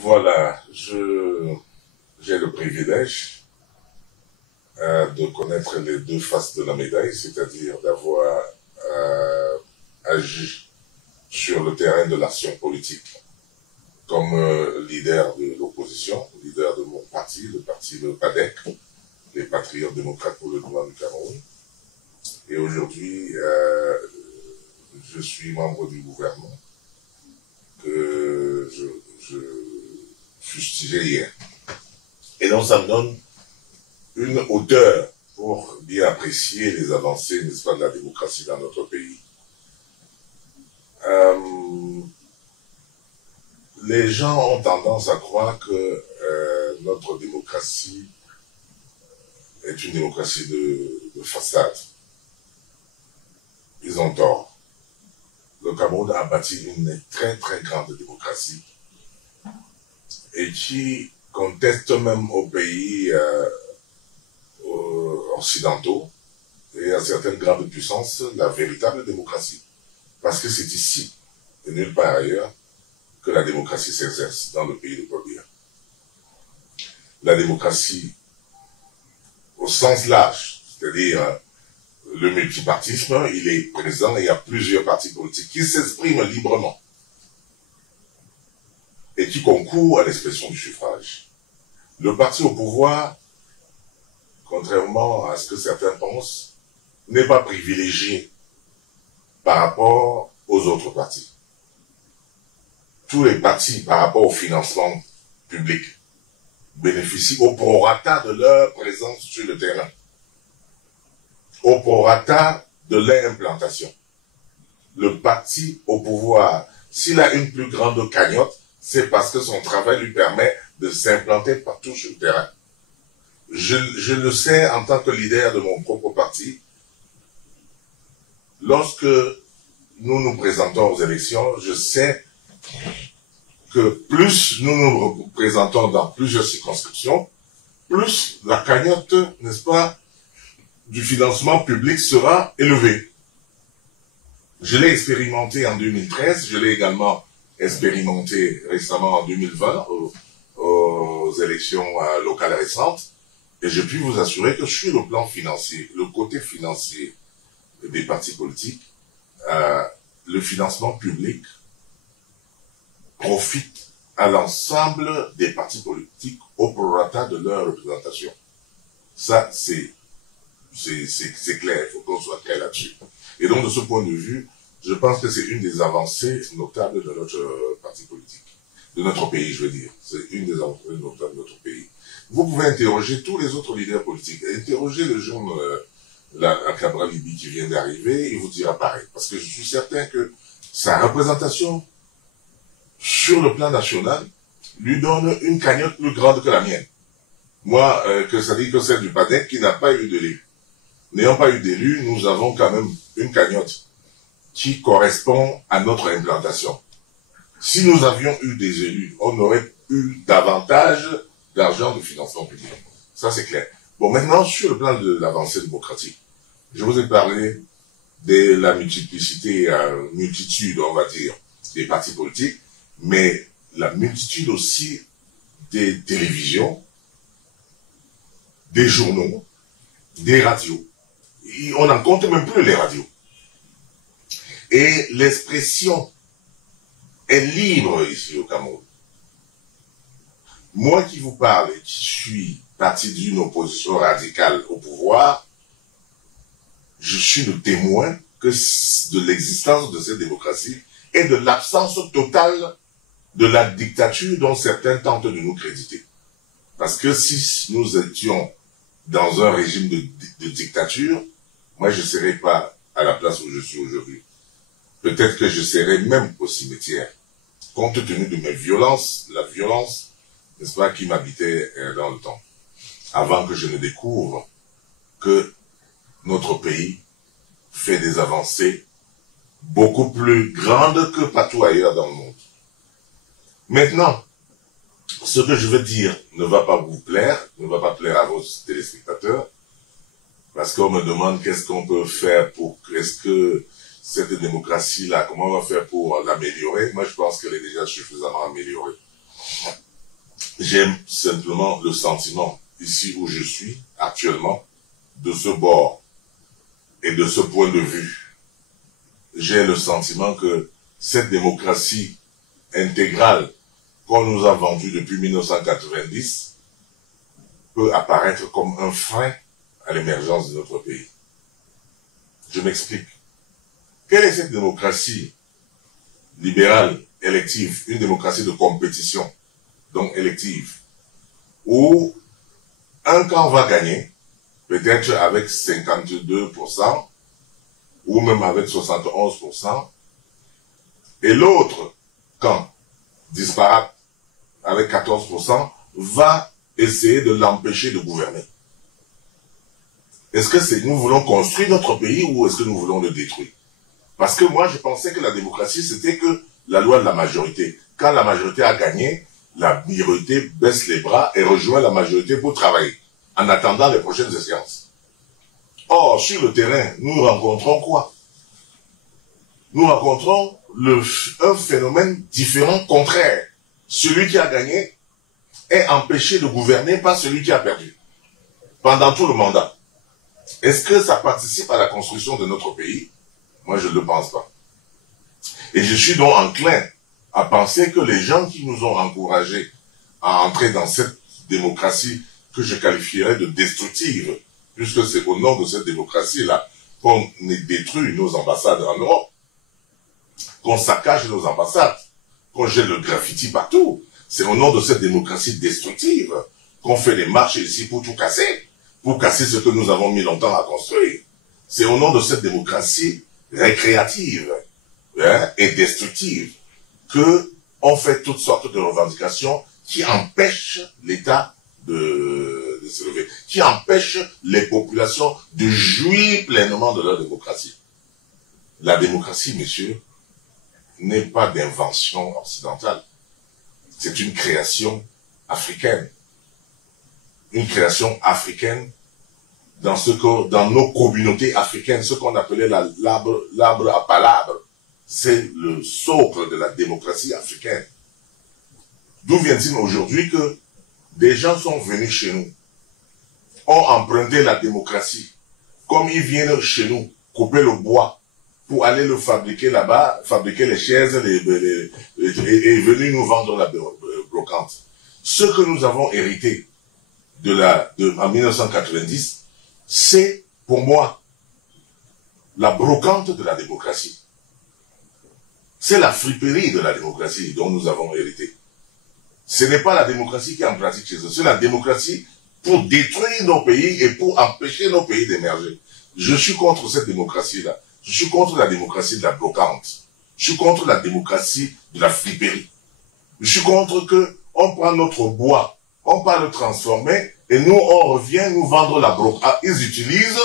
Voilà, j'ai le privilège de connaître les deux faces de la médaille, c'est-à-dire d'avoir agi sur le terrain de l'action politique comme leader de l'opposition, leader de mon parti, le parti de PADEC, les Patriotes démocrates pour le droit du Cameroun. Et aujourd'hui, je suis membre du gouvernement que je fustigeais hier. Et donc ça me donne une hauteur pour bien apprécier les avancées, n'est-ce pas, de la démocratie dans notre pays. Les gens ont tendance à croire que notre démocratie est une démocratie de façade. Ils ont tort. Le Cameroun a bâti une très très grande démocratie et qui conteste même aux pays occidentaux et à certaines grandes puissances la véritable démocratie. Parce que c'est ici et nulle part ailleurs que la démocratie s'exerce dans le pays de Kobia. La démocratie au sens large, c'est-à-dire le multipartisme, il est présent et il y a plusieurs partis politiques qui s'expriment librement et qui concourent à l'expression du suffrage. Le parti au pouvoir, contrairement à ce que certains pensent, n'est pas privilégié par rapport aux autres partis. Tous les partis, par rapport au financement public, bénéficient au prorata de leur présence sur le terrain, au prorata de leur implantation. Le parti au pouvoir, s'il a une plus grande cagnotte, c'est parce que son travail lui permet de s'implanter partout sur le terrain. Je le sais en tant que leader de mon propre parti. Lorsque nous nous présentons aux élections, je sais que plus nous nous présentons dans plusieurs circonscriptions, plus la cagnotte, n'est-ce pas, du financement public sera élevée. Je l'ai expérimenté en 2013, je l'ai également expérimenté récemment en 2020 aux élections locales récentes, et je puis vous assurer que sur le plan financier, le côté financier des partis politiques, le financement public profite à l'ensemble des partis politiques au prorata de leur représentation. Ça, c'est clair, il faut qu'on soit clair là-dessus. Et donc, de ce point de vue, je pense que c'est une des avancées notables de notre parti politique, de notre pays, je veux dire. C'est une des avancées notables de notre pays. Vous pouvez interroger tous les autres leaders politiques, interroger le jeune Cabral Libi qui vient d'arriver, il vous dira pareil. Parce que je suis certain que sa représentation sur le plan national lui donne une cagnotte plus grande que la mienne. Moi, que ça dit que celle du PADEC qui n'a pas eu d'élu. N'ayant pas eu d'élu, nous avons quand même une cagnotte qui correspond à notre implantation. Si nous avions eu des élus, on aurait eu davantage d'argent de financement public. Ça, c'est clair. Bon, maintenant, sur le plan de l'avancée démocratique, je vous ai parlé de la multiplicité, multitude, on va dire, des partis politiques, mais la multitude aussi des télévisions, des journaux, des radios. Et on n'en compte même plus les radios. Et l'expression est libre ici au Cameroun. Moi qui vous parle et qui suis parti d'une opposition radicale au pouvoir, je suis le témoin de l'existence de cette démocratie et de l'absence totale de la dictature dont certains tentent de nous créditer. Parce que si nous étions dans un régime de dictature, moi je ne serais pas à la place où je suis aujourd'hui. Peut-être que je serais même au cimetière, compte tenu de mes violences, la violence, n'est-ce pas, qui m'habitait dans le temps, avant que je ne découvre que notre pays fait des avancées beaucoup plus grandes que partout ailleurs dans le monde. Maintenant, ce que je veux dire ne va pas vous plaire, ne va pas plaire à vos téléspectateurs, parce qu'on me demande qu'est-ce qu'on peut faire pour, est-ce que cette démocratie-là, comment on va faire pour l'améliorer? Moi, je pense qu'elle est déjà suffisamment améliorée. J'ai simplement le sentiment, ici où je suis actuellement, de ce bord et de ce point de vue, j'ai le sentiment que cette démocratie intégrale qu'on nous a vendue depuis 1990 peut apparaître comme un frein à l'émergence de notre pays. Je m'explique. Quelle est cette démocratie libérale, élective, une démocratie de compétition, donc élective, où un camp va gagner, peut-être avec 52%, ou même avec 71%, et l'autre camp, disparate, avec 14%, va essayer de l'empêcher de gouverner. Est-ce que nous voulons construire notre pays ou est-ce que nous voulons le détruire? Parce que moi, je pensais que la démocratie, c'était que la loi de la majorité. Quand la majorité a gagné, la minorité baisse les bras et rejoint la majorité pour travailler, en attendant les prochaines échéances. Or, sur le terrain, nous rencontrons quoi? Nous rencontrons un phénomène différent, contraire. Celui qui a gagné est empêché de gouverner par celui qui a perdu, pendant tout le mandat. Est-ce que ça participe à la construction de notre pays? Moi, je ne le pense pas. Et je suis donc enclin à penser que les gens qui nous ont encouragés à entrer dans cette démocratie que je qualifierais de destructive, puisque c'est au nom de cette démocratie-là qu'on détruit nos ambassades en Europe, qu'on saccage nos ambassades, qu'on jette le graffiti partout. C'est au nom de cette démocratie destructive qu'on fait les marches ici pour tout casser, pour casser ce que nous avons mis longtemps à construire. C'est au nom de cette démocratie récréative et destructive que on fait toutes sortes de revendications qui empêchent l'État de se lever, qui empêchent les populations de jouir pleinement de leur démocratie. La démocratie, messieurs, n'est pas d'invention occidentale. C'est une création africaine. Une création africaine dans nos communautés africaines, ce qu'on appelait l'arbre à palabres. C'est le socle de la démocratie africaine. D'où vient-il aujourd'hui que des gens sont venus chez nous, ont emprunté la démocratie, comme ils viennent chez nous couper le bois pour aller le fabriquer là-bas, fabriquer les chaises et venir nous vendre la brocante. Ce que nous avons hérité en 1990, c'est pour moi la brocante de la démocratie. C'est la friperie de la démocratie dont nous avons hérité. Ce n'est pas la démocratie qui est en pratique chez eux, c'est la démocratie pour détruire nos pays et pour empêcher nos pays d'émerger. Je suis contre cette démocratie-là. Je suis contre la démocratie de la brocante. Je suis contre la démocratie de la friperie. Je suis contre que on prend notre bois, on va le transformer et nous, on revient nous vendre la brocante. Ils utilisent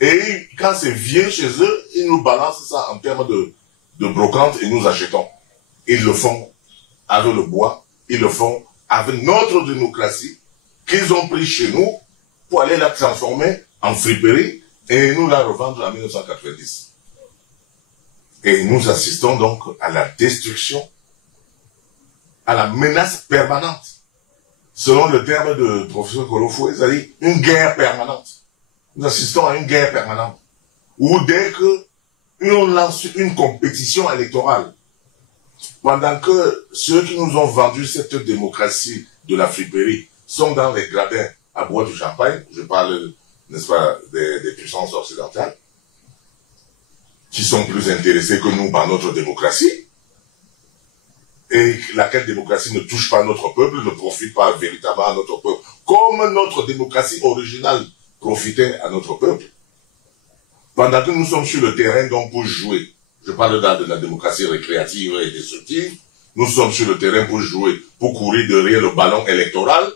et quand c'est vieux chez eux, ils nous balancent ça en termes de brocante et nous achetons. Ils le font avec le bois, ils le font avec notre démocratie qu'ils ont pris chez nous pour aller la transformer en friperie et nous la revendre en 1990. Et nous assistons donc à la destruction, à la menace permanente. Selon le terme de professeur Kolofoué, c'est-à-dire une guerre permanente. Nous assistons à une guerre permanente. Où dès que on lance une compétition électorale, pendant que ceux qui nous ont vendu cette démocratie de la friperie sont dans les gradins à boire du champagne, je parle, n'est-ce pas, des puissances occidentales, qui sont plus intéressés que nous par notre démocratie, et laquelle démocratie ne touche pas notre peuple, ne profite pas véritablement à notre peuple, comme notre démocratie originale profitait à notre peuple. Pendant que nous sommes sur le terrain donc pour jouer, je parle là de la démocratie récréative et destructive, nous sommes sur le terrain pour jouer, pour courir derrière le ballon électoral,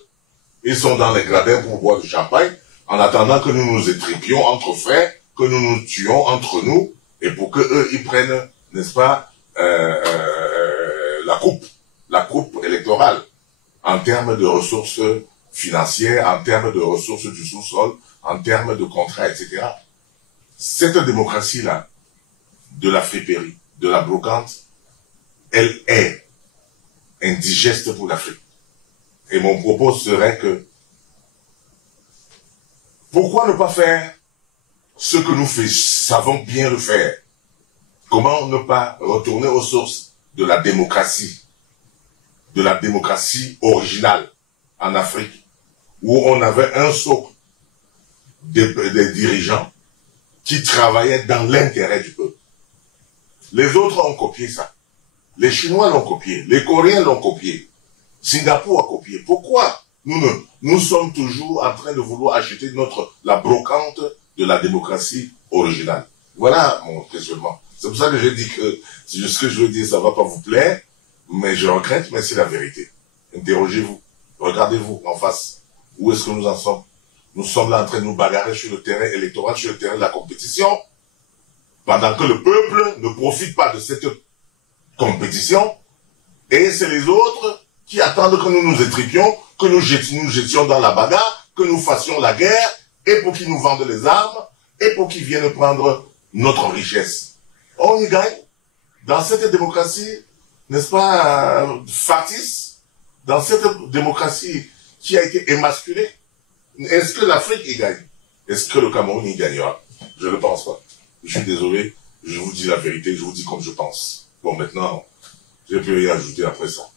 ils sont dans les gradins pour boire du champagne, en attendant que nous nous étripions entre frères, que nous nous tuons entre nous, et pour que eux ils prennent, n'est-ce pas, la coupe électorale, en termes de ressources financières, en termes de ressources du sous-sol, en termes de contrats, etc. Cette démocratie-là, de la friperie, de la brocante, elle est indigeste pour l'Afrique. Et mon propos serait que, pourquoi ne pas faire ce que nous savons bien le faire? Comment ne pas retourner aux sources de la démocratie originale en Afrique, où on avait un socle des dirigeants qui travaillaient dans l'intérêt du peuple. Les autres ont copié ça. Les Chinois l'ont copié, les Coréens l'ont copié, Singapour a copié. Pourquoi nous sommes toujours en train de vouloir acheter la brocante de la démocratie originale? Voilà mon questionnement. C'est pour ça que j'ai dit que ce que je veux dire, ça ne va pas vous plaire, mais je regrette, mais c'est la vérité. Interrogez-vous, regardez-vous en face. Où est-ce que nous en sommes? Nous sommes là en train de nous bagarrer sur le terrain électoral, sur le terrain de la compétition, pendant que le peuple ne profite pas de cette compétition, et c'est les autres qui attendent que nous nous étripions, que nous jetions dans la bagarre, que nous fassions la guerre, et pour qu'ils nous vendent les armes, et pour qu'ils viennent prendre notre richesse. On y gagne. Dans cette démocratie, n'est-ce pas, factice, dans cette démocratie qui a été émasculée, est-ce que l'Afrique y gagne? Est-ce que le Cameroun y gagnera? Je ne pense pas. Je suis désolé, je vous dis la vérité, je vous dis comme je pense. Bon, maintenant, je ne peux rien ajouter après ça.